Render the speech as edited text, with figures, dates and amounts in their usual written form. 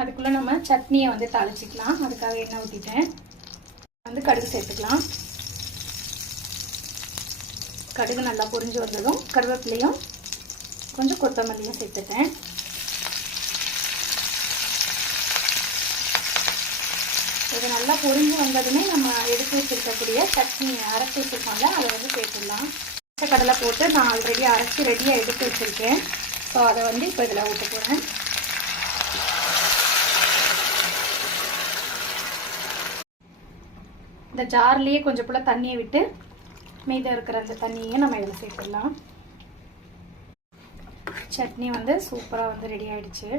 அதுக்குள்ளே நம்ம சட்னியை வந்து தாளிச்சிக்கலாம். அதுக்காக எண்ணெய் ஊற்றிட்டேன். வந்து கடுகு சேர்த்துக்கலாம். கடுகு நல்லா பொரிஞ்சு வந்ததும் கருவேப்பிலையும் கொஞ்சம் கொத்தமல்லியும் சேர்த்துட்டேன். இது நல்லா பொரிஞ்சு வந்ததுமே நம்ம எடுத்து வச்சுருக்கக்கூடிய சட்னி அரைச்சி வச்சுருக்கோம்ல அதை வந்து சேர்த்துடலாம். கடலை போட்டு நான் ஆல்ரெடி அரைச்சி ரெடியாக எடுத்து வச்சுருக்கேன். ஸோ அதை வந்து இப்போ இதில் ஊற்ற போகிறேன். இந்த ஜார்லேயே கொஞ்சம் போல் தண்ணியை விட்டு மீதம் இருக்கிற அந்த தண்ணியை நம்ம இதில் சேர்த்துடலாம். சட்னி வந்து சூப்பராக வந்து ரெடி ஆகிடுச்சு.